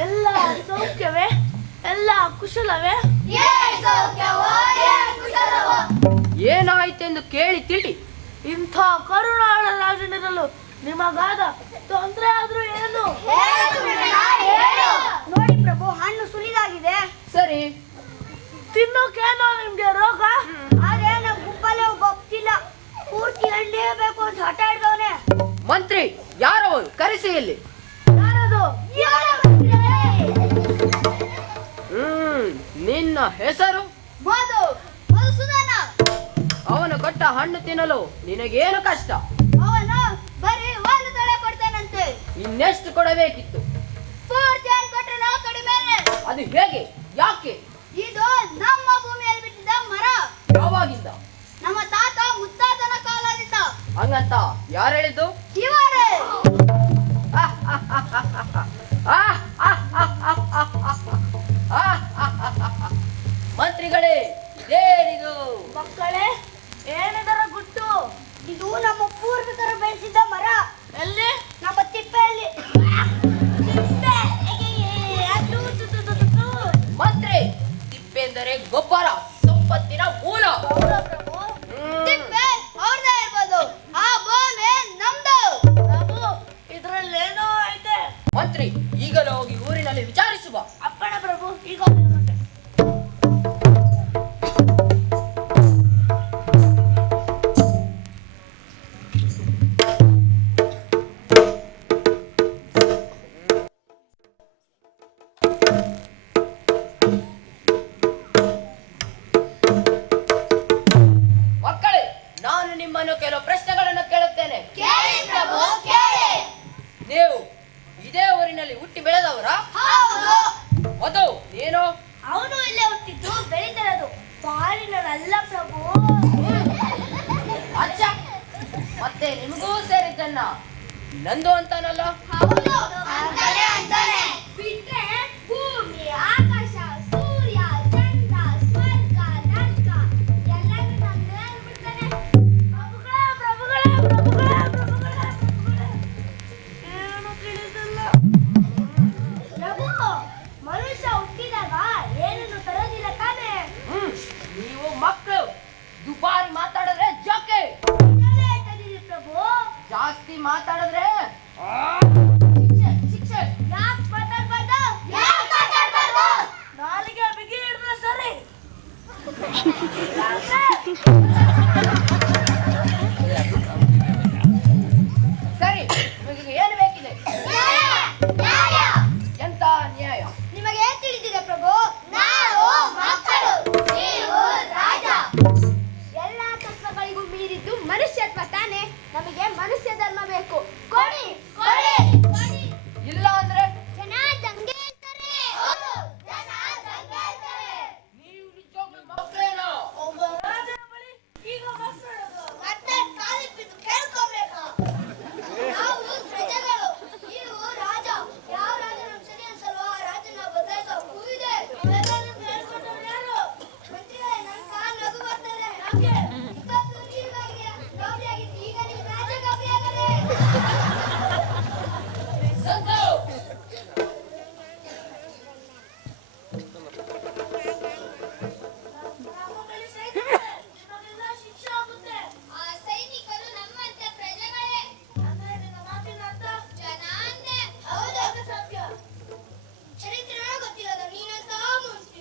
ಎಲ್ಲ ಸೌಖ್ಯವೇ? ಎಲ್ಲ ಕುಶಲವೇ? ಏನಾಯ್ತೆಂದು ಕೇಳಿ ತಿಳಿ. ಇಂಥ ಕರುಣಾಳ ರಾಜನಿರಲು ನಿಮಗಾದ ತೊಂದರೆ ಆದ್ರೂ ಏನು? ನೋಡಿ ಪ್ರಭು, ಹಣ್ಣು ಸುಲಿದಾಗಿದೆ. ಸರಿ, ತಿನ್ನೋಕೇನೋ ನಿಮ್ಗೆ ರೋಗ? ಆದ್ರೆ ನಮ್ ಗುಂಪಲ್ಲೇ ಗೊತ್ತಿಲ್ಲ, ಪೂರ್ತಿ ಹಣ್ಣೇ ಬೇಕು ಅಂತ ಹಠ ಹಿಡ್ದವನೆ. ಮಂತ್ರಿ ಯಾರವನು? ಕರೆಸಿ ಇಲ್ಲಿ. ಯಾರದು? ನಿನ್ನ ಹೆಸರು? ಮಧುಸೂದನ. ಅವನು ಕೊಟ್ಟ ಹಣ್ಣು ತಿನ್ನಲು ನಿನಗೇನು ಕಷ್ಟ? ಅವನು ಬರೀ ಒಂದು ತಡೆ ಕೊಡ್ತಾನಂತೆ. ಇನ್ನೆಷ್ಟು ಕೊಡಬೇಕಿತ್ತು? ಪೂರ್ತಿ ಹಣ್ಣು ಕೊಟ್ರೆ ನಾವು ಕಡಿಮೆ. ಅದು ಹೇಗೆ? ಯಾಕೆ? ಇದು ನಮ್ಮ ಭೂಮಿಯಲ್ಲಿ ಬಿಟ್ಟಿದ್ದ ಮರ. ಯಾವಾಗಿಂದ? ನಮ್ಮ ತಾತ ಮುತ್ತಾತನ ಕಾಲದಿಂದ. ಹಂಗಂತ ಯಾರು ಹೇಳಿದ್ದು? ಇವರೇ. ಮಂತ್ರಿಗಳೇ, ಏನಿದು? ಮಕ್ಕಳೇ, ಏನಿದರ ಗುಟ್ಟು? ಇದು ನಮ್ಮ ಪೂರ್ವಿಕರು ಬೆಳೆಸಿದ್ದ ಮರ. ಎಲ್ಲಿ? ನಮ್ಮ ತಿಪ್ಪೆಯಲ್ಲಿ. ತಿಪ್ಪೆ ಹೋಗಿ ಊರಿನಲ್ಲಿ ವಿಚಾರಿಸುವ. ಅಪ್ಪಣ ಪ್ರಭು, ಈಗ ಹೊರಟೆ. ಮಕ್ಕಳೇ, ನಾನು ನಿಮ್ಮನ್ನು ಕೆಲವು ಪ್ರಶ್ನೆಗಳನ್ನು ಕೇಳುತ್ತೇನೆ. ಕೇಳಿ ಪ್ರಭು, ಕೇಳಿ. ನೀವು ಇದೇ ಊರಿನಲ್ಲಿ ಹುಟ್ಟಿ ಬೆಳೆದವರಾ? ಹೌದು. ಅದು ನೀನು? ಅವನು ಇಲ್ಲೇ ಹುಟ್ಟಿದ್ದು ಬೆಳೀತಿರೋದು, ಪಾಲಿನಲ್ಲ ಪ್ರಭು. ಅಚ್ಚ, ಮತ್ತೆ ನಿಮಗೂ ಸೇರಿದ್ದನ್ನ ನಂದು ಅಂತಾನಲ್ಲ? ಹೌದು ಅಂತಾನೆ. ಬಿಟ್ರೆ ಭೂಮಿ, ಆಕಾಶ, ಸೂರ್ಯ, ಚಂದ್ರ, ಸ್ವರ್ಗ, ನರ್ಕ ಎಲ್ಲನೂ ನಂದೇ ಅಂದ್ಬಿಡ್ತಾನೆ. ಪ್ರಭುಗಳೇ, ಪ್ರಭುಗಳೇ, ಪ್ರಭುಗಳೇ, ಪ್ರಭುಗಳೇ, ಪ್ರಭುಗಳೇ. ಏನು ತಿಳಿದಿಲ್ಲ ಪ್ರಭು. ಮನುಷ್ಯ ಹುಟ್ಟಿದಾಗ ಏನನ್ನು ತರೋದಿಲ್ಲ ತಾನೇ. ನೀವು ಮಕ್ಕಳು ದುಬಾರಿ ಮಾತಾಡಿದ್ರೆ ಜೋಕೆ, ಇದನ್ನೇ ಹೇಳ್ತಿದ್ದೀನಿ ಪ್ರಭು. ಜಾಸ್ತಿ ಮಾತಾಡಿದ್ರೆ ಶಿಕ್ಷೆ. ಯಾಕೆ ಮಾತಾಡ್ಬಾರ್ದು? ನಾಲಿಗೆ ಬಿಗಿ ಹಿಡಿದ್ರೆ ಸರಿ. ಸರಿ, ನಿಮಗೆ ಏನು ಬೇಕಿದೆ? ಎಂತ ನ್ಯಾಯ? ನಿಮಗೆ ಏನ್ ತಿಳಿದಿದೆ ಪ್ರಭು? ನಾವು ಮಕ್ಕಳು, ನೀವು ರಾಜ. ಎಲ್ಲ ತತ್ವಗಳಿಗೂ ಮೀರಿದ್ದು ಮನುಷ್ಯತ್ವ ತಾನೆ. ನಮಗೆ ಮನುಷ್ಯ ಧರ್ಮ ಬೇಕು. ಕೊಡಿ, ಕೊಡಿ. ಇಲ್ಲ ಅಂದ್ರೆ ಜನ ದಂಗೆ ಹೇಳ್ತಾರೆ. ಹೌದು, ಜನ ದಂಗೆ ಹೇಳ್ತಾರೆ. ನೀವು ನಿಜವಾಗ್ಲೂ ಮಕ್ಕಳೇನೋ? ಒಬ್ಬ ರಾಜನ ಬಳಿ ಈಗ ಮಾತಾಡೋದು. ಮತ್ತೆ ಕಾಲಿಗೆ ಬಿದ್ದು ಕೇಳ್ಕೊಬೇಕಾ? ನಾವು ಪ್ರಜೆಗಳು, ನೀವು ರಾಜ. ಯಾವ ರಾಜ ನಮ್ಗೆ ಸರಿ ಅನ್ಸಲ್ವಾ ಆ ರಾಜನ ಬದಲಾಯಿಸೋ ಇದೆ. ಅವೆಲ್ಲ ನಮ್ಗೆ ಹೇಳ್ಕೊಟ್ಟವ್ರು ಯಾರು? ಗೊತ್ತಿಲ್ಲ, ನನ್ ಕಾಲ್ ನಗು ಬರ್ತದೆ. ಯಾಕೆ? ಇಷ್ಟೊತ್ತು ನೀವಾಗಿ ಗಾಬರಿ ಆಗಿತ್ತು, ಈಗ ನೀವು ರಾಜ ಗಾಬರಿ ಆಗದೆ. ಸಂತು! ನಮ್ಮ ಬಳಿ ಸೈನಿಕರೇ, ನಿಮಗೆಲ್ಲ ಶಿಕ್ಷೆ ಆಗುತ್ತೆ. ಆ ಸೈನಿಕರು ನಮ್ಮಂತೆ ಪ್ರಜೆಗಳೇ. ಅಂದ್ರೆ ನಿನ್ನ ಮಾತಿನ ಅರ್ಥ ಜನ ಅಂದೆ. ಹೌದು ಸಾಧ್ಯ. ಚರಿತ್ರೆ ಗೊತ್ತಿರೋದು ನೀನಂತ ಮನುಷ್ಯ.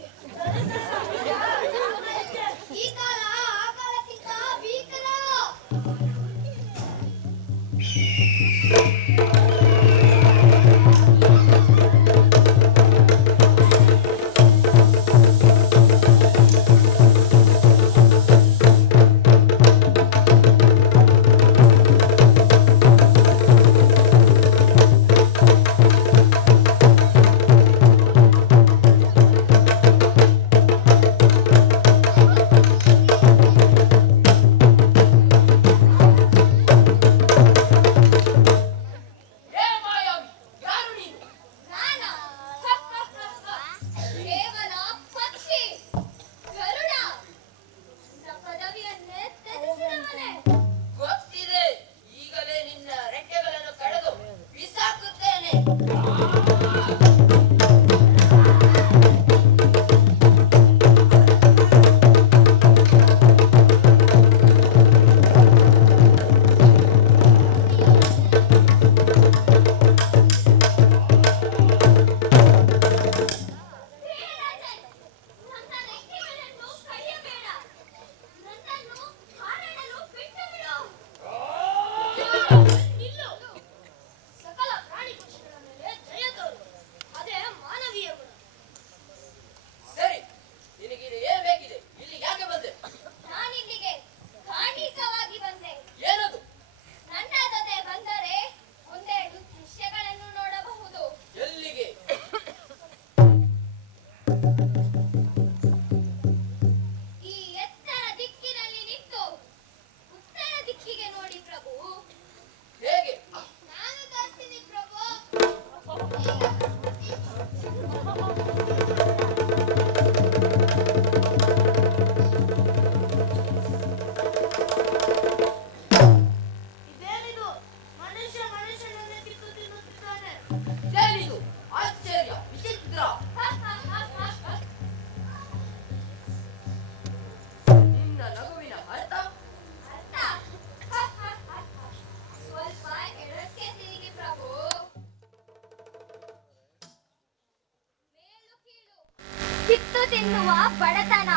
ಕಿತ್ತು ತಿನ್ನುವ ಬಡತನ,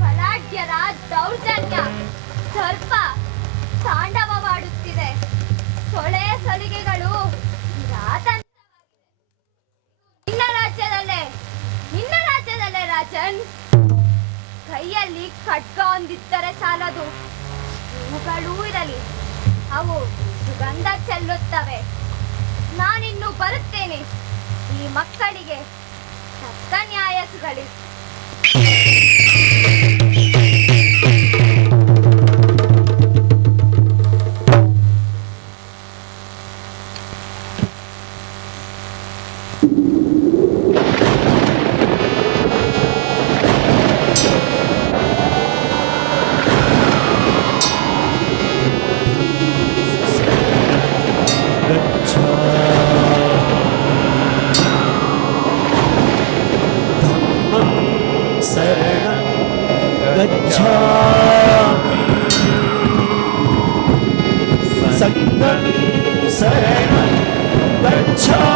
ಬಲಾಢ್ಯರ ದೌರ್ಜನ್ಯ, ದರ್ಪ ತಾಂಡವವಾಡುತ್ತಿದೆ. ಕೊಳೆ ಸಲಿಗೆಗಳು ನಿನ್ನ ರಾಜ್ಯದಲ್ಲೇ ರಾಜನ್. ಕೈಯಲ್ಲಿ ಖಡ್ಗ ಒಂದಿದ್ದರೆ ಸಾಲದು, ಇವುಗಳೂ ಇರಲಿ, ಅವು ಸುಗಂಧ ಚೆಲ್ಲುತ್ತವೆ. ನಾನಿನ್ನು ಬರುತ್ತೇನೆ. ಈ ಮಕ್ಕಳಿಗೆ ತಕ್ಕ ನ್ಯಾಯ ಸಿಗಲಿ. ಸಂಘಂ ಶರಣಂ ಗಚ್ಛಾಮಿ.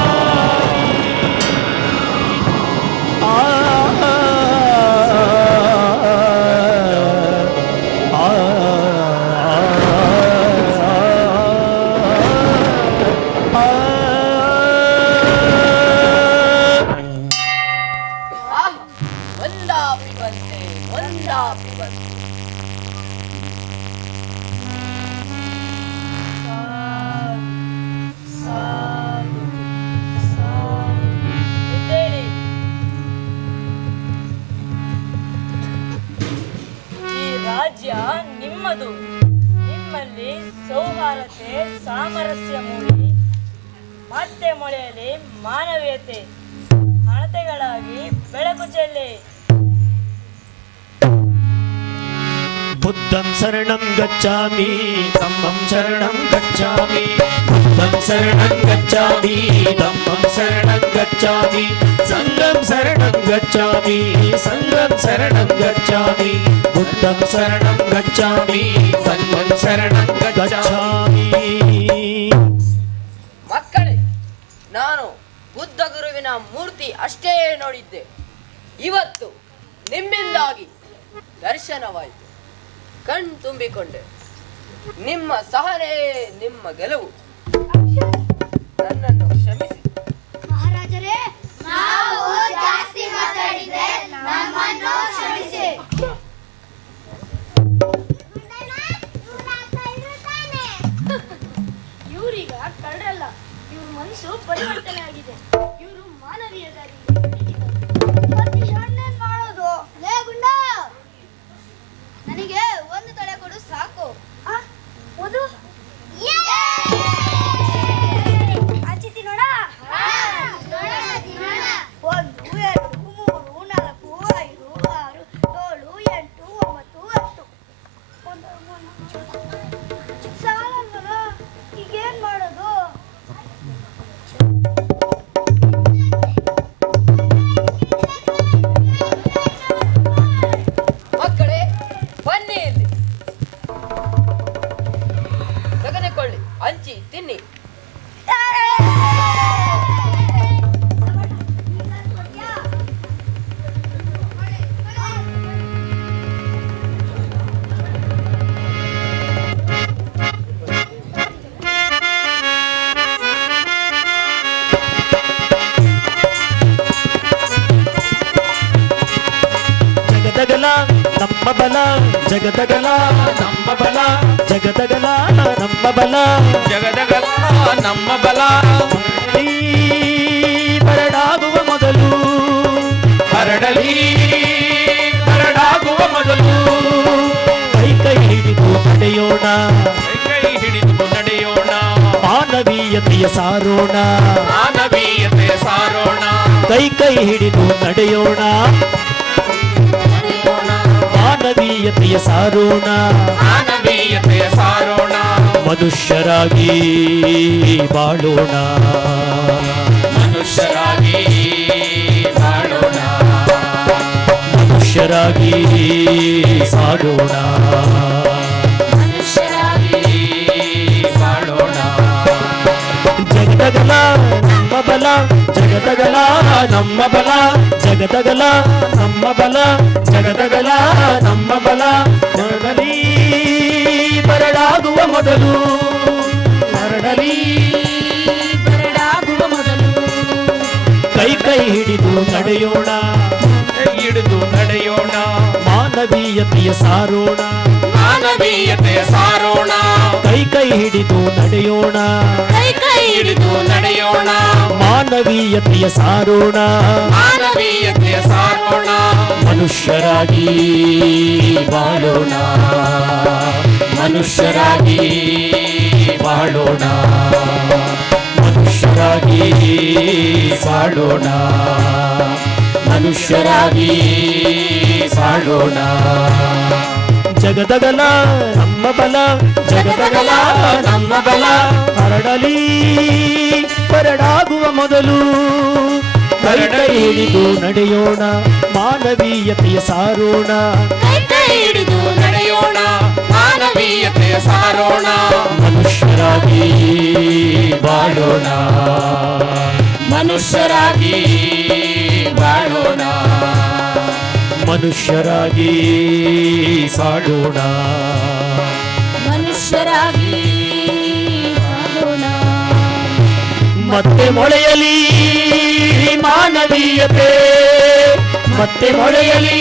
ನಿಮ್ಮದು. ನಿಮ್ಮಲ್ಲಿ ಸೌಹಾರ್ದತೆ, ಸಾಮರಸ್ಯ ಮೂಡಿ ಮತ್ತೆ ಮೊಳೆಯಲಿ ಮಾನವೀಯತೆ ಹಣತೆಗಳಾಗಿ ಬೆಳಕು ಚೆಲ್ಲಿ. ಬುದ್ಧಂ ಶರಣಂ ಗಚ್ಛಾಮಿ, ಧಮ್ಮಂ ಶರಣಂ ಗಚ್ಛಾಮಿ, ಬುದ್ಧಂ ಶರಣಂ ಗಚ್ಛಾಮಿ, ಧಮ್ಮಂ ಶರಣಂ ಗಚ್ಛಾಮಿ, ಸಂಘಂ ಶರಣಂ ಗಚ್ಛಾಮಿ, ಸಂಘಂ ಶರಣಂ ಗಚ್ಛಾಮಿ, ಬುದ್ಧಂ ಶರಣಂ ಗಚ್ಛಾಮಿ, ಸಂಘಂ ಶರಣಂ ಗಚ್ಛಾಮಿ. ಮಕ್ಕಳೇ, ನಾನು ಬುದ್ಧ ಗುರುವಿನ ಮೂರ್ತಿ ಅಷ್ಟೇ ನೋಡಿದ್ದೆ. ಇವತ್ತು ನಿಮ್ಮಿಂದಾಗಿ ದರ್ಶನವಾಯಿತು, ಕಣ್ ತುಂಬಿಕೊಂಡೆ. ನಿಮ್ಮ ಸಹನೆ ನಿಮ್ಮ ಗೆಲುವು. ನನ್ನನ್ನು ಕ್ಷಮಿಸಿ ಮಹಾರಾಜರೇ. ನಾವು ಜಾಸ್ತಿ ಮಾತಾಡಿದ್ರೆ ನಮ್ಮನ್ನು ಕ್ಷಮಿಸಿ. ಇವ್ರೀಗ ಕಳ್ಳರಲ್ಲ, ಇವ್ರ ಮನಸ್ಸು ಪರಿವರ್ತನೆ ಆಗಿದೆ. ಇವರು ಮಾನವೀಯ ಮಾಡೋದು. ಲೇ ಗುಂಡ, ನನಗೆ ಒಂದು ತೊಡೆ ಕೊಡು ಸಾಕು. ಒಂದು ಹಂಚಿ ತಿನ್ನೋಣ. ಒಂದು, ಎರಡು, ಮೂರು, ನಾಲ್ಕು, ಐದು, ಆರು, ಏಳು, ಎಂಟು, ಒಂಬತ್ತು, ಹತ್ತು. ಸಾಲಲ್ವಲ್ಲ, ಈಗೇನ್ ಮಾಡೋದು? ಮಕ್ಕಳೇ, ಬನ್ನಿ ಇಲ್ಲಿ. ತೆಗೆದುಕೊಳ್ಳಿ, ಹಂಚಿ ತಿನ್ನಿ. ಜಗದಗಲ ನಮ್ಮ ಬಲ, ಜಗದಗಲ ನಮ್ಮ ಬಲ, ಜಗದಗಲ ನಮ್ಮ ಬಲ, ಜಗದಗಲ ನಮ್ಮ ಬಲ. ಈ ಬರಡಾಗುವ ಮೊದಲು, ಹರಡಲಿ ಹರಡಾಗುವ ಮೊದಲು ಕೈ ಕೈ ಹಿಡಿದು ನಡೆಯೋಣ, ಕೈ ಹಿಡಿದು ನಡೆಯೋಣ. ಮಾನವೀಯತೆಯ ಸಾರೋಣ, ಮಾನವೀಯತೆ ಸಾರೋಣ. ಕೈ ಕೈ ಹಿಡಿದು ನಡೆಯೋಣ, ಮಾನವೀಯತೆಯ ಸಾರೋಣ, ಮಾನವೀಯತೆಯ ಸಾರೋಣ. ಮನುಷ್ಯರಾಗಿ ಬಾಳೋಣ, ಮನುಷ್ಯರಾಗಿ ಬಾಳೋಣ. ಮನುಷ್ಯರಾಗಿ ಸಾಗೋಣ. ಮನುಷ್ಯರಾಗಿ ಬಾಳೋಣ. ಜಗದಗಲ ನಮ್ಮ ಬಲ, ಜಗದ ಜಗದಗಲ ನಮ್ಮ ಬಲ, ಜಗದಗಲ ನಮ್ಮ ಬಲ, ಜಗದಗಲ ನಮ್ಮ ಬಲ. ಹರಡಲಿ ಬರಡಾಗುವ ಮೊದಲು, ಹರಡಲಿ ಬರಡಾಗುವ ಮೊದಲು. ಕೈ ಕೈ ಹಿಡಿದು ನಡೆಯೋಣ, ಹಿಡಿದು ನಡೆಯೋಣ, ಮಾನವೀಯತೆಯ ಸಾರೋಣ, ಮಾನವೀಯತೆಯ ಸಾರೋಣ. ಕೈ ಕೈ ಹಿಡಿದು ನಡೆಯೋಣ, ಕೈ ಕೈ ಹಿಡಿದು ನಡೆಯೋಣ, ಮಾನವೀಯತೆಯ ಸಾರೋಣ, ಮಾನವೀಯತೆಯ ಸಾರೋಣ. ಮನುಷ್ಯರಾಗಿ ಬಾಳೋಣ, ಮನುಷ್ಯರಾಗಿ ಬಾಳೋಣ, ಮನುಷ್ಯರಾಗಿ ಬಾಳೋಣ, ಮನುಷ್ಯರಾಗಿ ಬಾಳೋಣ. ಜಗದಗಲ ನಮ್ಮ ಬಲ, ಜಗದಗಲ ನಮ್ಮ ಬಲ. ಹರಡಲಿ ಬರಡಾಗುವ ಮೊದಲು, ಕೈ ಕೈ ಹಿಡಿದು ನಡೆಯೋಣ, ಮಾನವೀಯತೆಯ ಸಾರೋಣ, ಕೈ ಕೈ ಹಿಡಿದು ನಡೆಯೋಣ, ಮಾನವೀಯತೆಯ ಸಾರೋಣ. ಮನುಷ್ಯರಾಗಿ ಬಾಳೋಣ, ಮನುಷ್ಯರಾಗಿ ಬಾಳೋಣ, ಮನುಷ್ಯರಾಗಿ ಬಾಳೋಣ. ಮನುಷ್ಯರಾಗಿ ಬಾಳೋಣ. ಮತ್ತೆ ಮೊಳೆಯಲಿ ಮಾನವೀಯತೆ, ಮತ್ತೆ ಮೊಳೆಯಲಿ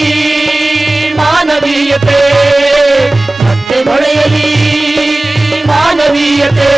ಮಾನವೀಯತೆ, ಮತ್ತೆ ಮೊಳೆಯಲಿ ಮಾನವೀಯತೆ.